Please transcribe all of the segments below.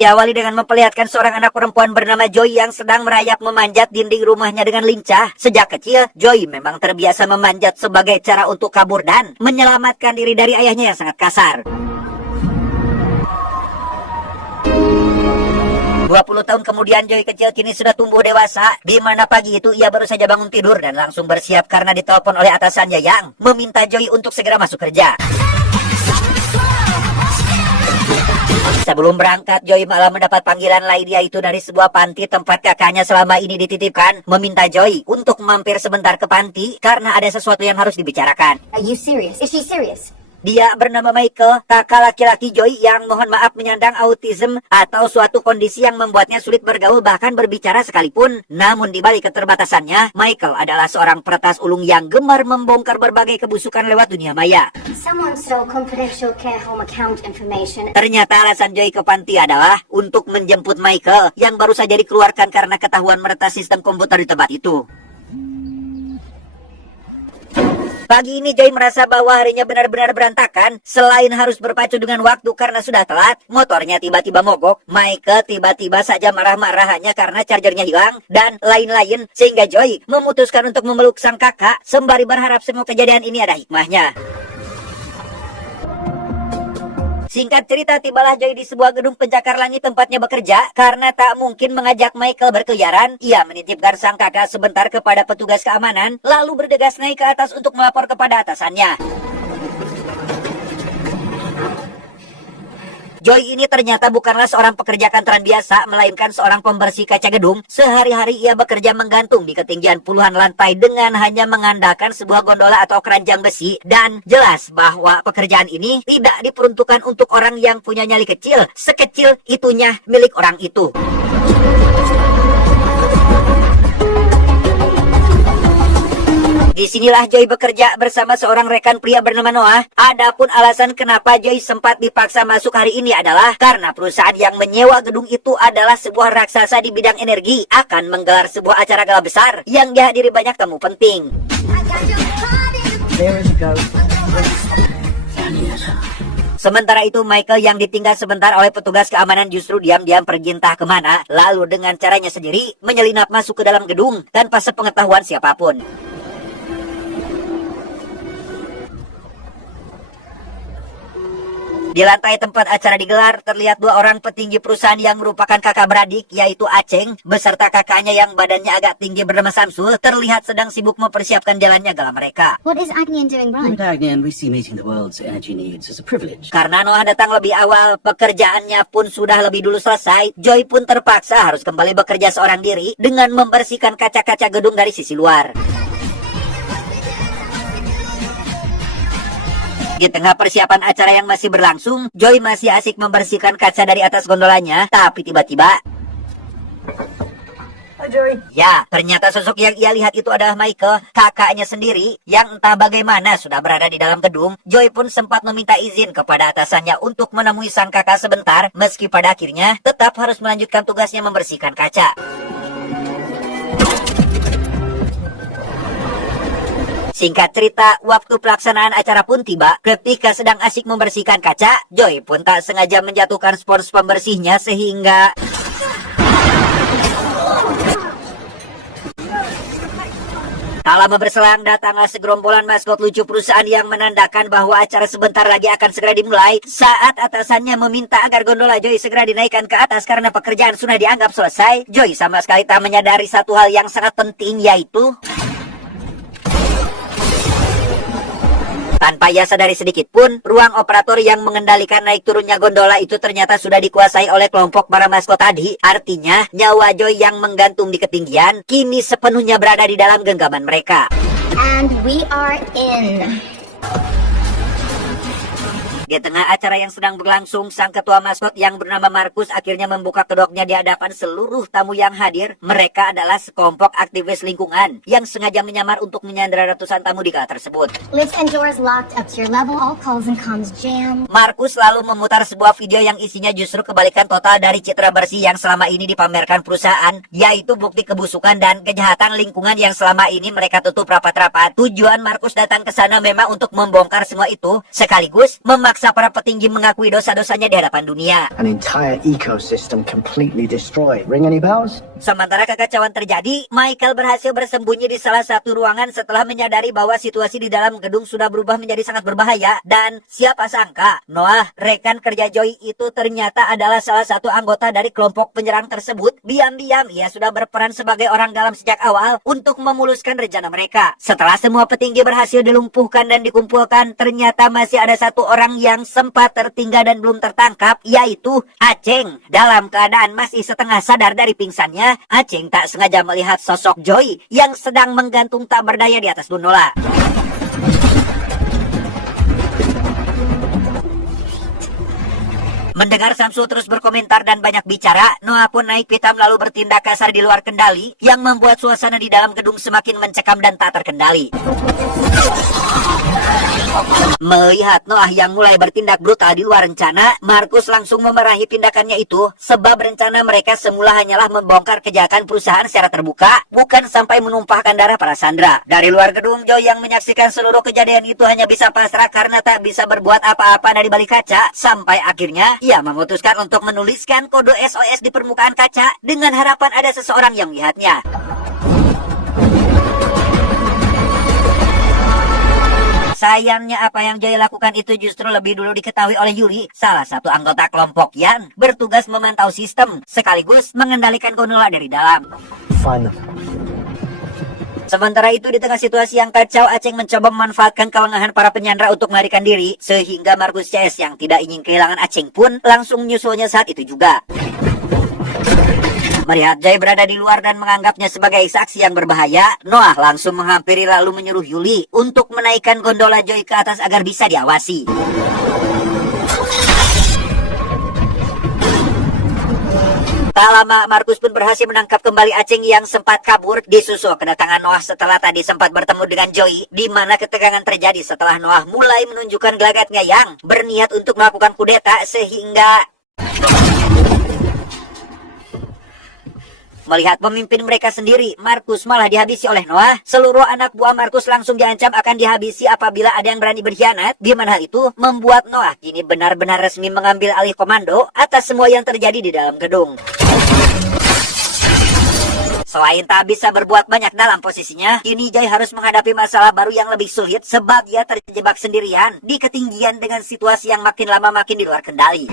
Diawali dengan memperlihatkan seorang anak perempuan bernama Joy yang sedang merayap memanjat dinding rumahnya dengan lincah. Sejak kecil, Joy memang terbiasa memanjat sebagai cara untuk kabur dan menyelamatkan diri dari ayahnya yang sangat kasar. 20 tahun kemudian Joy kecil kini sudah tumbuh dewasa, di mana pagi itu ia baru saja bangun tidur dan langsung bersiap karena ditelepon oleh atasannya yang meminta Joy untuk segera masuk kerja. Sebelum berangkat, Joy malah mendapat panggilan lain, yaitu dari sebuah panti tempat kakaknya selama ini dititipkan, meminta Joy untuk mampir sebentar ke panti karena ada sesuatu yang harus dibicarakan. Are you serious? Is she serious? Dia bernama Michael, kakak laki-laki Joy yang mohon maaf menyandang autism atau suatu kondisi yang membuatnya sulit bergaul bahkan berbicara sekalipun. Namun di balik keterbatasannya, Michael adalah seorang peretas ulung yang gemar membongkar berbagai kebusukan lewat dunia maya. Someone stole confidential care home account information. Ternyata alasan Joy ke panti adalah untuk menjemput Michael yang baru saja dikeluarkan karena ketahuan meretas sistem komputer di tempat itu. Pagi ini Joy merasa bahwa harinya benar-benar berantakan. Selain harus berpacu dengan waktu karena sudah telat, motornya tiba-tiba mogok, Michael tiba-tiba saja marah-marah hanya karena chargernya hilang, dan lain-lain. Sehingga Joy memutuskan untuk memeluk sang kakak, sembari berharap semua kejadian ini ada hikmahnya. Singkat cerita, tibalah Joy di sebuah gedung pencakar langit tempatnya bekerja. Karena tak mungkin mengajak Michael berkeliaran, ia menitipkan sang kakak sebentar kepada petugas keamanan, lalu bergegas naik ke atas untuk melapor kepada atasannya. Joy ini ternyata bukanlah seorang pekerja kantoran biasa, melainkan seorang pembersih kaca gedung. Sehari-hari ia bekerja menggantung di ketinggian puluhan lantai dengan hanya mengandalkan sebuah gondola atau keranjang besi. Dan jelas bahwa pekerjaan ini tidak diperuntukkan untuk orang yang punya nyali kecil, sekecil itunya milik orang itu. Disinilah Joy bekerja bersama seorang rekan pria bernama Noah. Adapun alasan kenapa Joy sempat dipaksa masuk hari ini adalah karena perusahaan yang menyewa gedung itu adalah sebuah raksasa di bidang energi akan menggelar sebuah acara gala besar yang dihadiri banyak tamu penting. Sementara itu Michael yang ditinggal sebentar oleh petugas keamanan justru diam-diam pergi entah kemana, lalu dengan caranya sendiri menyelinap masuk ke dalam gedung tanpa sepengetahuan siapapun. Di lantai tempat acara digelar, terlihat dua orang petinggi perusahaan yang merupakan kakak beradik, yaitu Aceng, beserta kakaknya yang badannya agak tinggi bernama Samsul, terlihat sedang sibuk mempersiapkan jalannya gala mereka. What is Agnian doing right? With Agnian, we see meeting the world's energy needs as a privilege. Karena Noah datang lebih awal, pekerjaannya pun sudah lebih dulu selesai, Joy pun terpaksa harus kembali bekerja seorang diri dengan membersihkan kaca-kaca gedung dari sisi luar. Di tengah persiapan acara yang masih berlangsung, Joy masih asik membersihkan kaca dari atas gondolanya, tapi tiba-tiba... Hi Joy. Ya, ternyata sosok yang ia lihat itu adalah Michael, kakaknya sendiri, yang entah bagaimana sudah berada di dalam gedung. Joy pun sempat meminta izin kepada atasannya untuk menemui sang kakak sebentar, meski pada akhirnya tetap harus melanjutkan tugasnya membersihkan kaca. Singkat cerita, waktu pelaksanaan acara pun tiba. Ketika sedang asik membersihkan kaca, Joy pun tak sengaja menjatuhkan spons pembersihnya sehingga... Tak lama berselang, datanglah segerombolan maskot lucu perusahaan yang menandakan bahwa acara sebentar lagi akan segera dimulai. Saat atasannya meminta agar gondola Joy segera dinaikkan ke atas karena pekerjaan sudah dianggap selesai, Joy sama sekali tak menyadari satu hal yang sangat penting, yaitu... Tanpa ia sadari sedikit pun, ruang operator yang mengendalikan naik turunnya gondola itu ternyata sudah dikuasai oleh kelompok para maskot tadi. Artinya, nyawa Joy yang menggantung di ketinggian kini sepenuhnya berada di dalam genggaman mereka. And we are in. Di tengah acara yang sedang berlangsung, sang ketua maskot yang bernama Markus akhirnya membuka kedoknya di hadapan seluruh tamu yang hadir. Mereka adalah sekelompok aktivis lingkungan yang sengaja menyamar untuk menyandera ratusan tamu di gala tersebut. Lifts and doors locked up to your level. All calls and comms jam. Markus lalu memutar sebuah video yang isinya justru kebalikan total dari citra bersih yang selama ini dipamerkan perusahaan, yaitu bukti kebusukan dan kejahatan lingkungan yang selama ini mereka tutup rapat-rapat. Tujuan Markus datang ke sana memang untuk membongkar semua itu, sekaligus memaksa memaksa para petinggi mengakui dosa-dosanya di hadapan dunia. An entire ecosystem completely destroyed. Ring any bells? Sementara kekacauan terjadi, Michael berhasil bersembunyi di salah satu ruangan setelah menyadari bahwa situasi di dalam gedung sudah berubah menjadi sangat berbahaya. Dan siapa sangka, Noah, rekan kerja Joey itu ternyata adalah salah satu anggota dari kelompok penyerang tersebut. Diam-diam ia sudah berperan sebagai orang dalam sejak awal untuk memuluskan rencana mereka. Setelah semua petinggi berhasil dilumpuhkan dan dikumpulkan, ternyata masih ada satu orang yang sempat tertinggal dan belum tertangkap, yaitu Aceng. Dalam keadaan masih setengah sadar dari pingsannya, Aceng tak sengaja melihat sosok Joey yang sedang menggantung tak berdaya di atas gondola. Mendengar Samsul terus berkomentar dan banyak bicara, Noah pun naik pitam lalu bertindak kasar di luar kendali yang membuat suasana di dalam gedung semakin mencekam dan tak terkendali. Melihat Noah yang mulai bertindak brutal di luar rencana, Markus langsung memarahi tindakannya itu, sebab rencana mereka semula hanyalah membongkar kejahatan perusahaan secara terbuka, bukan sampai menumpahkan darah para sandera. Dari luar gedung, Joe yang menyaksikan seluruh kejadian itu hanya bisa pasrah karena tak bisa berbuat apa-apa dari balik kaca, sampai akhirnya ia memutuskan untuk menuliskan kode SOS di permukaan kaca dengan harapan ada seseorang yang melihatnya. Sayangnya apa yang Joy lakukan itu justru lebih dulu diketahui oleh Yuri, salah satu anggota kelompok yang bertugas memantau sistem, sekaligus mengendalikan gondola dari dalam. Find them. Sementara itu di tengah situasi yang kacau, Aceng mencoba memanfaatkan kelengahan para penyandra untuk melarikan diri, sehingga Markus CS yang tidak ingin kehilangan Aceng pun langsung menyusulnya saat itu juga. Melihat Joy berada di luar dan menganggapnya sebagai saksi yang berbahaya, Noah langsung menghampiri lalu menyuruh Yuli untuk menaikkan gondola Joy ke atas agar bisa diawasi. Tak lama, Markus pun berhasil menangkap kembali Aceng yang sempat kabur, disusul kedatangan Noah setelah tadi sempat bertemu dengan Joey, di mana ketegangan terjadi setelah Noah mulai menunjukkan gelagatnya yang berniat untuk melakukan kudeta, sehingga melihat pemimpin mereka sendiri, Markus malah dihabisi oleh Noah. Seluruh anak buah Markus langsung diancam akan dihabisi apabila ada yang berani berkhianat, di mana hal itu membuat Noah kini benar-benar resmi mengambil alih komando atas semua yang terjadi di dalam gedung. Selain tak bisa berbuat banyak dalam posisinya, kini Joy harus menghadapi masalah baru yang lebih sulit sebab ia terjebak sendirian di ketinggian dengan situasi yang makin lama makin di luar kendali.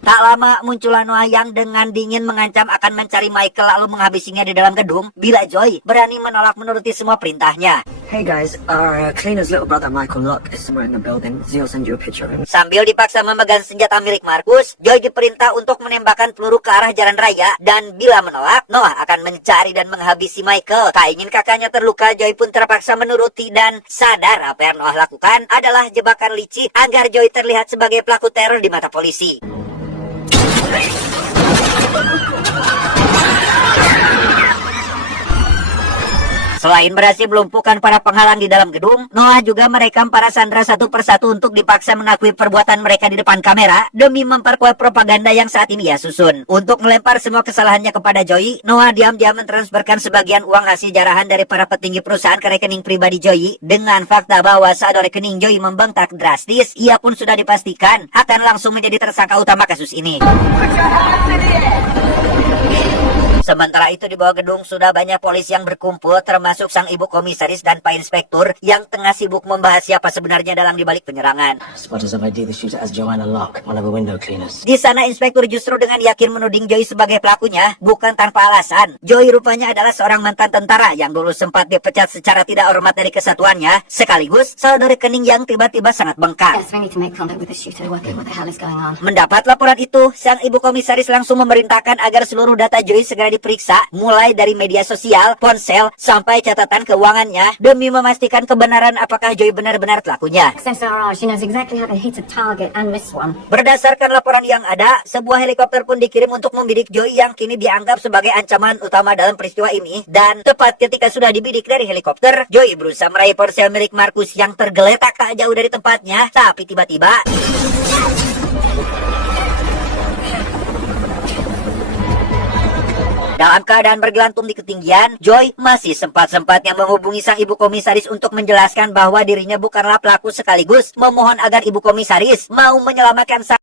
Tak lama muncullah Noah yang dengan dingin mengancam akan mencari Michael lalu menghabisinya di dalam gedung bila Joy berani menolak menuruti semua perintahnya. Hey guys, our cleaner's little brother Michael Locke is somewhere in the building. Zio send you a picture of him. Sambil dipaksa memegang senjata milik Markus, Joy diperintah untuk menembakkan peluru ke arah jalan raya dan bila menolak, Noah akan mencari dan menghabisi Michael. Tak ingin kakaknya terluka, Joy pun terpaksa menuruti dan sadar apa yang Noah lakukan adalah jebakan licik agar Joy terlihat sebagai pelaku teror di mata polisi. Selain berhasil melumpuhkan para penghalang di dalam gedung, Noah juga merekam para sandera satu persatu untuk dipaksa mengakui perbuatan mereka di depan kamera demi memperkuat propaganda yang saat ini ia susun. Untuk melempar semua kesalahannya kepada Joey, Noah diam-diam mentransferkan sebagian uang hasil jarahan dari para petinggi perusahaan ke rekening pribadi Joey dengan fakta bahwa saat rekening Joey membengkak drastis, ia pun sudah dipastikan akan langsung menjadi tersangka utama kasus ini. Sementara itu di bawah gedung sudah banyak polisi yang berkumpul, termasuk sang ibu komisaris dan pak inspektur yang tengah sibuk membahas siapa sebenarnya dalam dibalik penyerangan. Spotters have ID the shooter as Joanna Locke, one of the window cleaners. Di sana inspektur justru dengan yakin menuding Joy sebagai pelakunya, bukan tanpa alasan. Joy rupanya adalah seorang mantan tentara yang dulu sempat dipecat secara tidak hormat dari kesatuannya, sekaligus saldo rekening yang tiba-tiba sangat bengkak. Yes, we need to make contact with the shooter to work out what the hell is going on. Mendapat laporan itu, sang ibu komisaris langsung memerintahkan agar seluruh data Joy segera diperiksa, mulai dari media sosial, ponsel, sampai catatan keuangannya, demi memastikan kebenaran apakah Joy benar-benar pelakunya. SSRR, she knows exactly how to hit a target and miss one. Berdasarkan laporan yang ada, sebuah helikopter pun dikirim untuk membidik Joy yang kini dianggap sebagai ancaman utama dalam peristiwa ini. Dan tepat ketika sudah dibidik dari helikopter, Joy berusaha meraih ponsel milik Markus yang tergeletak tak jauh dari tempatnya, tapi tiba-tiba Dalam keadaan bergelantung di ketinggian, Joy masih sempat-sempatnya menghubungi sang ibu komisaris untuk menjelaskan bahwa dirinya bukanlah pelaku sekaligus memohon agar ibu komisaris mau menyelamatkan sang